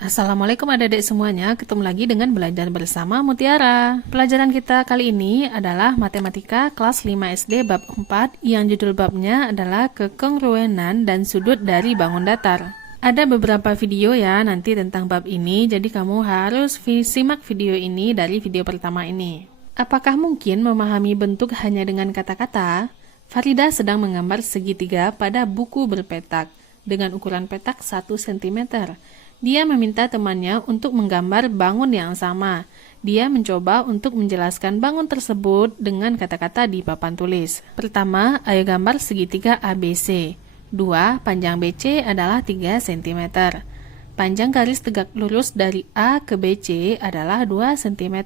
Assalamualaikum adik-adik semuanya, ketemu lagi dengan belajar bersama Mutiara. Pelajaran kita kali ini adalah Matematika kelas 5 SD bab 4 yang judul babnya adalah kekongruenan dan sudut dari bangun datar. Ada beberapa video ya nanti tentang bab ini, jadi kamu harus simak video ini dari video pertama ini. Apakah mungkin memahami bentuk hanya dengan kata-kata? Farida sedang menggambar segitiga pada buku berpetak dengan ukuran petak 1 cm. Dia meminta temannya untuk menggambar bangun yang sama. Dia mencoba untuk menjelaskan bangun tersebut dengan kata-kata di papan tulis. Pertama, ayo gambar segitiga ABC. 2. Panjang BC adalah 3 cm. Panjang garis tegak lurus dari A ke BC adalah 2 cm.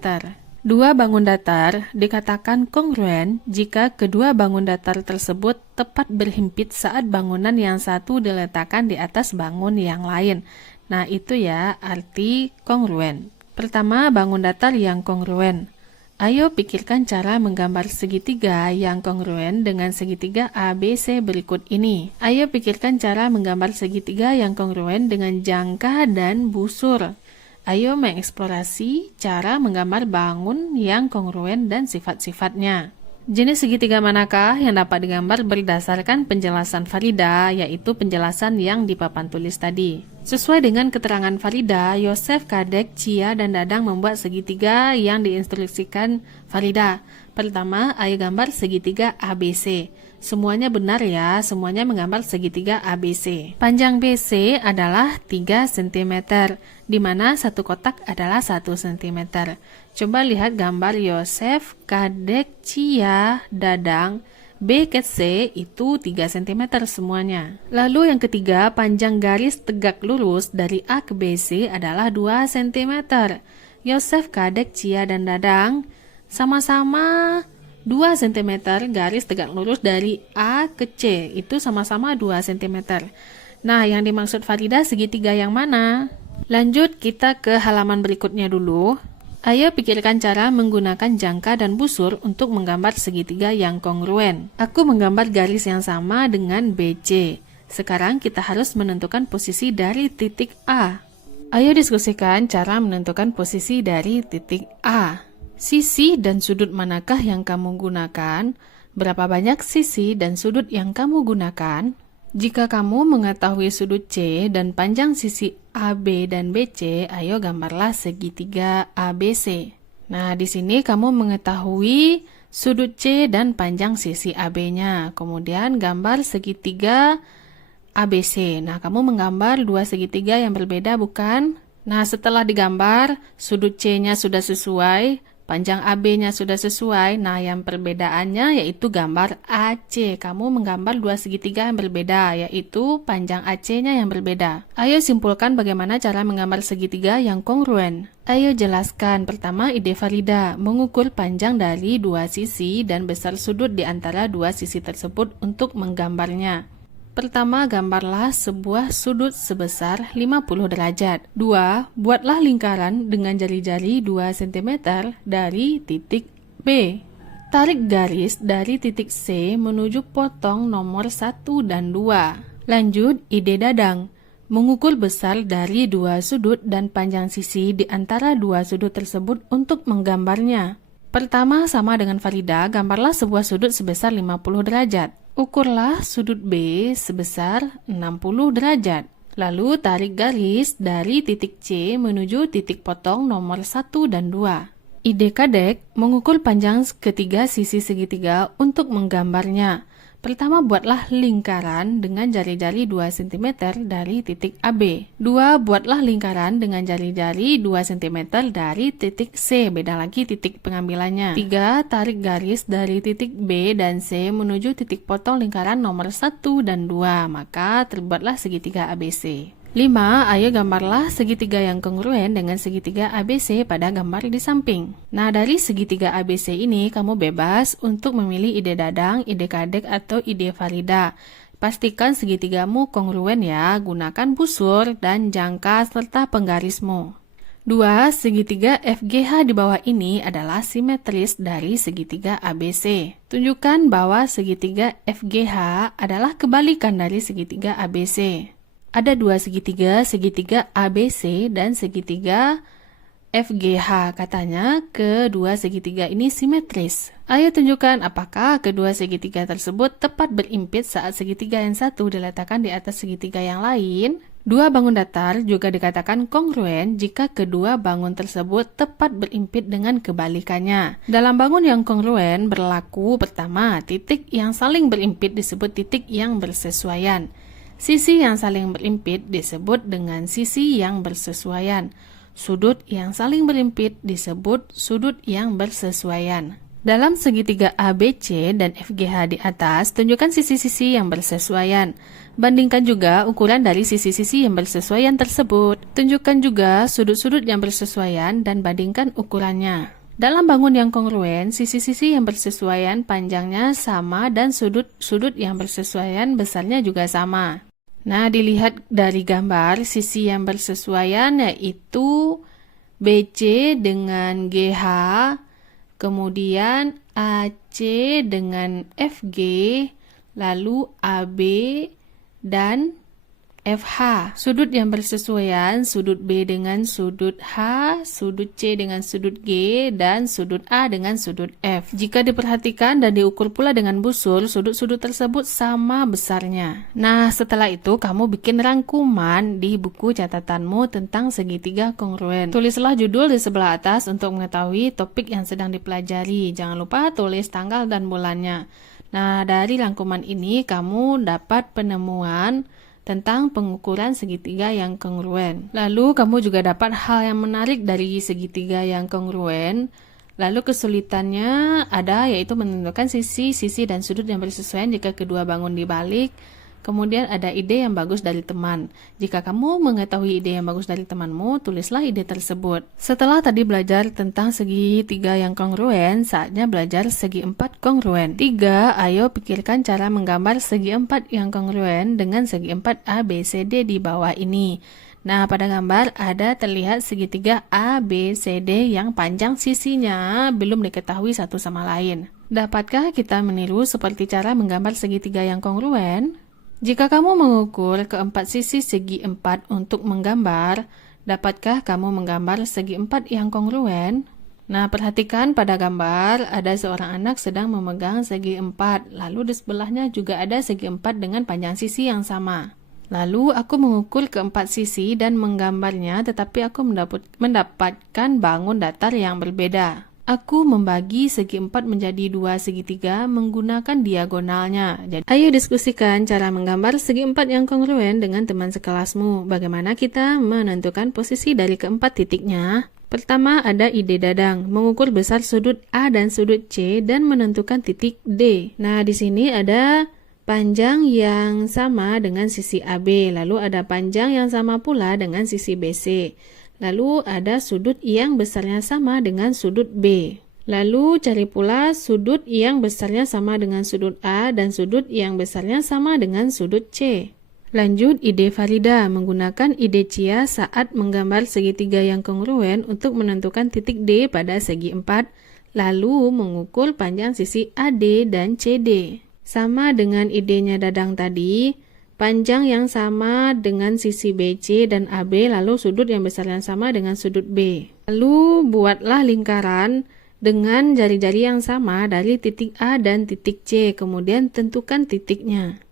Dua bangun datar dikatakan kongruen jika kedua bangun datar tersebut tepat berhimpit saat bangunan yang satu diletakkan di atas bangun yang lain. Nah, itu ya arti kongruen. Pertama, bangun datar yang kongruen. Ayo pikirkan cara menggambar segitiga yang kongruen dengan segitiga ABC berikut ini. Ayo pikirkan cara menggambar segitiga yang kongruen dengan jangka dan busur. Ayo mengeksplorasi cara menggambar bangun yang kongruen dan sifat-sifatnya. Jenis segitiga manakah yang dapat digambar berdasarkan penjelasan Farida, yaitu penjelasan yang di papan tulis tadi. Sesuai dengan keterangan Farida, Yosef, Kadek, Cia, dan Dadang membuat segitiga yang diinstruksikan Farida. Pertama, ayo gambar segitiga ABC. Semuanya benar ya, semuanya menggambar segitiga ABC. Panjang BC adalah 3 cm, di mana satu kotak adalah 1 cm. Coba lihat gambar Yosef, Kadek, Cia, Dadang, B ke C itu 3 cm semuanya. Lalu yang ketiga, panjang garis tegak lurus dari A ke BC adalah 2 cm. Yosef, Kadek, Cia, dan Dadang sama-sama 2 cm garis tegak lurus dari A ke C, itu sama-sama 2 cm. Nah, yang dimaksud Farida segitiga yang mana? Lanjut kita ke halaman berikutnya dulu. Ayo pikirkan cara menggunakan jangka dan busur untuk menggambar segitiga yang kongruen. Aku menggambar garis yang sama dengan BC. Sekarang kita harus menentukan posisi dari titik A. Ayo diskusikan cara menentukan posisi dari titik A. Sisi dan sudut manakah yang kamu gunakan? Berapa banyak sisi dan sudut yang kamu gunakan? Jika kamu mengetahui sudut C dan panjang sisi AB dan BC, ayo gambarlah segitiga ABC. Nah, di sini kamu mengetahui sudut C dan panjang sisi AB-nya. Kemudian gambar segitiga ABC. Nah, kamu menggambar dua segitiga yang berbeda, bukan? Nah, setelah digambar, sudut C-nya sudah sesuai, panjang AB-nya sudah sesuai. Nah, yang perbedaannya yaitu gambar AC. Kamu menggambar dua segitiga yang berbeda, yaitu panjang AC-nya yang berbeda. Ayo simpulkan bagaimana cara menggambar segitiga yang kongruen. Ayo jelaskan. Pertama, ide Farida, mengukur panjang dari dua sisi dan besar sudut di antara dua sisi tersebut untuk menggambarnya. Pertama, gambarlah sebuah sudut sebesar 50 derajat. 2. Buatlah lingkaran dengan jari-jari 2 cm dari titik B. Tarik garis dari titik C menuju potong nomor 1 dan 2. Lanjut, ide Dadang. Mengukur besar dari dua sudut dan panjang sisi di antara dua sudut tersebut untuk menggambarnya. Pertama, sama dengan Farida, gambarlah sebuah sudut sebesar 50 derajat. Ukurlah sudut B sebesar 60 derajat. Lalu tarik garis dari titik C menuju titik potong nomor 1 dan 2. Ide Kadek, mengukur panjang ketiga sisi segitiga untuk menggambarnya. Pertama, buatlah lingkaran dengan jari-jari 2 cm dari titik AB. 2. Buatlah lingkaran dengan jari-jari 2 cm dari titik C, beda lagi titik pengambilannya. 3. Tarik garis dari titik B dan C menuju titik potong lingkaran nomor 1 dan 2, maka terbuatlah segitiga ABC. 5. Ayo gambarlah segitiga yang kongruen dengan segitiga ABC pada gambar di samping. Nah, dari segitiga ABC ini kamu bebas untuk memilih ide Dadang, ide Kadek, atau ide Farida. Pastikan segitigamu kongruen ya, gunakan busur dan jangka serta penggarismu. 2. Segitiga FGH di bawah ini adalah simetris dari segitiga ABC. Tunjukkan bahwa segitiga FGH adalah kebalikan dari segitiga ABC. Ada dua segitiga, segitiga ABC dan segitiga FGH. Katanya kedua segitiga ini simetris. Ayo tunjukkan apakah kedua segitiga tersebut tepat berimpit saat segitiga yang satu diletakkan di atas segitiga yang lain. Dua bangun datar juga dikatakan kongruen jika kedua bangun tersebut tepat berimpit dengan kebalikannya. Dalam bangun yang kongruen berlaku pertama, titik yang saling berimpit disebut titik yang bersesuaian. Sisi yang saling berimpit disebut dengan sisi yang bersesuaian. Sudut yang saling berimpit disebut sudut yang bersesuaian. Dalam segitiga ABC dan FGH di atas, tunjukkan sisi-sisi yang bersesuaian. Bandingkan juga ukuran dari sisi-sisi yang bersesuaian tersebut. Tunjukkan juga sudut-sudut yang bersesuaian dan bandingkan ukurannya. Dalam bangun yang kongruen, sisi-sisi yang bersesuaian panjangnya sama dan sudut-sudut yang bersesuaian besarnya juga sama. Nah, dilihat dari gambar, sisi yang bersesuaian yaitu BC dengan GH, kemudian AC dengan FG, lalu AB dan FH. Sudut yang bersesuaian, sudut B dengan sudut H, sudut C dengan sudut G, dan sudut A dengan sudut F. Jika diperhatikan dan diukur pula dengan busur, sudut-sudut tersebut sama besarnya. Nah, setelah itu kamu bikin rangkuman di buku catatanmu tentang segitiga kongruen. Tulislah judul di sebelah atas untuk mengetahui topik yang sedang dipelajari. Jangan lupa tulis tanggal dan bulannya. Nah, dari rangkuman ini kamu dapat penemuan tentang pengukuran segitiga yang kongruen. Lalu kamu juga dapat hal yang menarik dari segitiga yang kongruen. Lalu kesulitannya ada yaitu menentukan sisi dan sudut yang bersesuaian jika kedua bangun dibalik. Kemudian ada ide yang bagus dari teman. Jika kamu mengetahui ide yang bagus dari temanmu, tulislah ide tersebut. Setelah tadi belajar tentang segitiga yang kongruen, saatnya belajar segi empat kongruen. 3. Ayo pikirkan cara menggambar segi empat yang kongruen dengan segi empat ABCD di bawah ini. Nah, pada gambar ada terlihat segitiga ABCD yang panjang sisinya belum diketahui satu sama lain. Dapatkah kita meniru seperti cara menggambar segitiga yang kongruen? Jika kamu mengukur keempat sisi segi empat untuk menggambar, dapatkah kamu menggambar segi empat yang kongruen? Nah, perhatikan pada gambar, ada seorang anak sedang memegang segi empat, lalu di sebelahnya juga ada segi empat dengan panjang sisi yang sama. Lalu aku mengukur keempat sisi dan menggambarnya, tetapi aku mendapatkan bangun datar yang berbeda. Aku membagi segi empat menjadi dua segitiga menggunakan diagonalnya. Jadi, ayo diskusikan cara menggambar segi empat yang kongruen dengan teman sekelasmu. Bagaimana kita menentukan posisi dari keempat titiknya? Pertama, ada ide Dadang, mengukur besar sudut A dan sudut C dan menentukan titik D. Nah, di sini ada panjang yang sama dengan sisi AB, lalu ada panjang yang sama pula dengan sisi BC. Lalu ada sudut yang besarnya sama dengan sudut B. Lalu cari pula sudut yang besarnya sama dengan sudut A dan sudut yang besarnya sama dengan sudut C. Lanjut ide Farida, menggunakan ide Cia saat menggambar segitiga yang kongruen untuk menentukan titik D pada segi 4, lalu mengukur panjang sisi AD dan CD. Sama dengan idenya Dadang tadi, panjang yang sama dengan sisi BC dan AB, lalu sudut yang besar yang sama dengan sudut B. Lalu buatlah lingkaran dengan jari-jari yang sama dari titik A dan titik C, kemudian tentukan titiknya.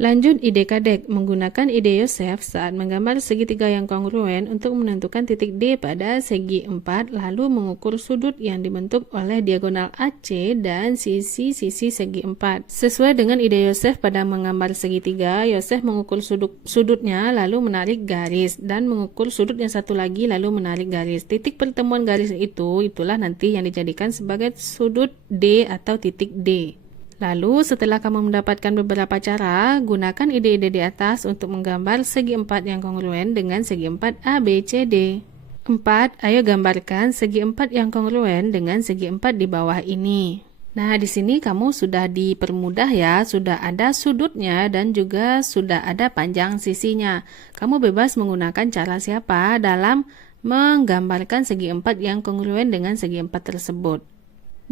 Lanjut ide Kadek, menggunakan ide Yosef saat menggambar segitiga yang kongruen untuk menentukan titik D pada segi 4, lalu mengukur sudut yang dibentuk oleh diagonal AC dan sisi-sisi segi 4. Sesuai dengan ide Yosef pada menggambar segitiga, Yosef mengukur sudutnya lalu menarik garis, dan mengukur sudut yang satu lagi lalu menarik garis. Titik pertemuan garis itulah nanti yang dijadikan sebagai sudut D atau titik D. Lalu setelah kamu mendapatkan beberapa cara, gunakan ide-ide di atas untuk menggambar segi 4 yang kongruen dengan segi 4 ABCD. 4. Ayo gambarkan segi 4 yang kongruen dengan segi 4 di bawah ini. Nah, di sini kamu sudah dipermudah ya, sudah ada sudutnya dan juga sudah ada panjang sisinya. Kamu bebas menggunakan cara siapa dalam menggambarkan segi 4 yang kongruen dengan segi 4 tersebut.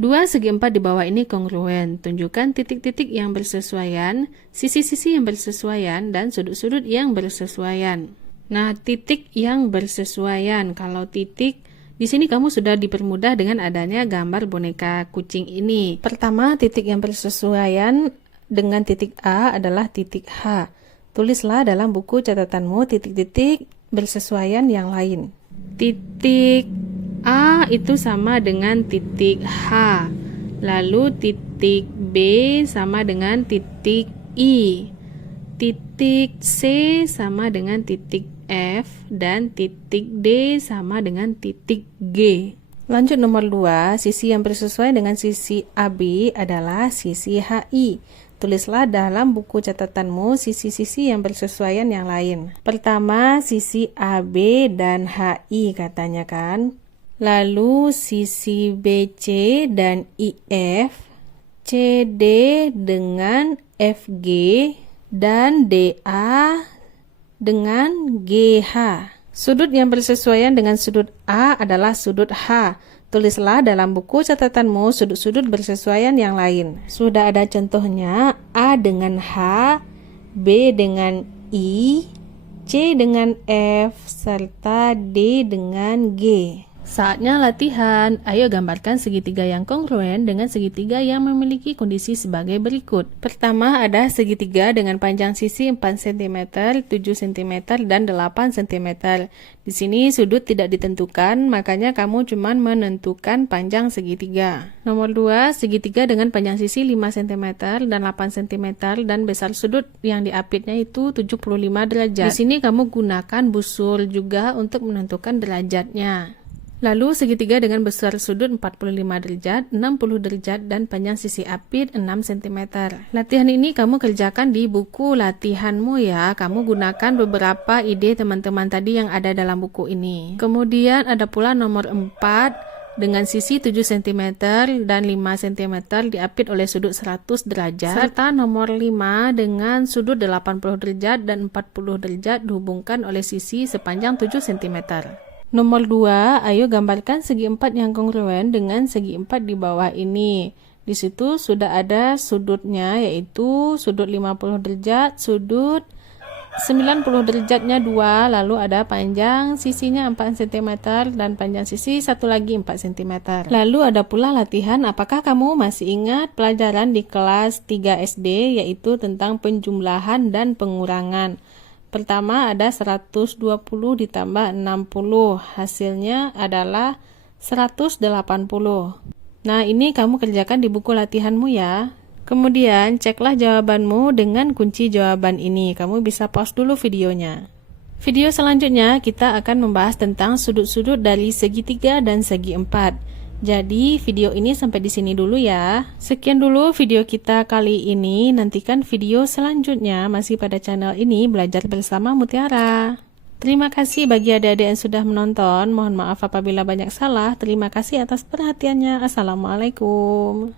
Dua segi 4 di bawah ini kongruen. Tunjukkan titik-titik yang bersesuaian, sisi-sisi yang bersesuaian, dan sudut-sudut yang bersesuaian. Nah, titik yang bersesuaian. Kalau titik, di sini kamu sudah dipermudah dengan adanya gambar boneka kucing ini. Pertama, titik yang bersesuaian dengan titik A adalah titik H. Tulislah dalam buku catatanmu titik-titik bersesuaian yang lain. Titik A itu sama dengan titik H, lalu titik B sama dengan titik I, titik C sama dengan titik F, dan titik D sama dengan titik G. Lanjut nomor 2, sisi yang bersesuaian dengan sisi AB adalah sisi HI. Tulislah dalam buku catatanmu sisi-sisi yang bersesuaian yang lain. Pertama, sisi AB dan HI katanya kan. Lalu sisi BC dan IF, CD dengan FG, dan DA dengan GH. Sudut yang bersesuaian dengan sudut A adalah sudut H. Tulislah dalam buku catatanmu sudut-sudut bersesuaian yang lain. Sudah ada contohnya, A dengan H, B dengan I, C dengan F, serta D dengan G. Saatnya latihan. Ayo gambarkan segitiga yang kongruen dengan segitiga yang memiliki kondisi sebagai berikut. Pertama, ada segitiga dengan panjang sisi 4 cm, 7 cm, dan 8 cm. Di sini sudut tidak ditentukan, makanya kamu cuma menentukan panjang segitiga. Nomor 2, segitiga dengan panjang sisi 5 cm dan 8 cm, dan besar sudut yang diapitnya itu 75 derajat. Di sini kamu gunakan busur juga untuk menentukan derajatnya. Lalu segitiga dengan besar sudut 45 derajat, 60 derajat, dan panjang sisi apit 6 cm. Latihan ini kamu kerjakan di buku latihanmu ya. Kamu gunakan beberapa ide teman-teman tadi yang ada dalam buku ini. Kemudian ada pula nomor 4 dengan sisi 7 cm dan 5 cm diapit oleh sudut 100 derajat. Serta nomor 5 dengan sudut 80 derajat dan 40 derajat dihubungkan oleh sisi sepanjang 7 cm. Nomor 2, ayo gambarkan segi 4 yang kongruen dengan segi 4 di bawah ini. Di situ sudah ada sudutnya, yaitu sudut 50 derajat, sudut 90 derajatnya 2, lalu ada panjang sisinya 4 cm dan panjang sisi satu lagi 4 cm. Lalu ada pula latihan, apakah kamu masih ingat pelajaran di kelas 3 SD, yaitu tentang penjumlahan dan pengurangan. Pertama ada 120 ditambah 60, hasilnya adalah 180. Nah, ini kamu kerjakan di buku latihanmu ya. Kemudian ceklah jawabanmu dengan kunci jawaban ini. Kamu bisa pause dulu videonya. Video selanjutnya kita akan membahas tentang sudut-sudut dari segitiga dan segi 4. Jadi video ini sampai di sini dulu ya. Sekian dulu video kita kali ini. Nantikan video selanjutnya masih pada channel ini, Belajar Bersama Mutiara. Terima kasih bagi adik-adik yang sudah menonton. Mohon maaf apabila banyak salah. Terima kasih atas perhatiannya. Assalamualaikum.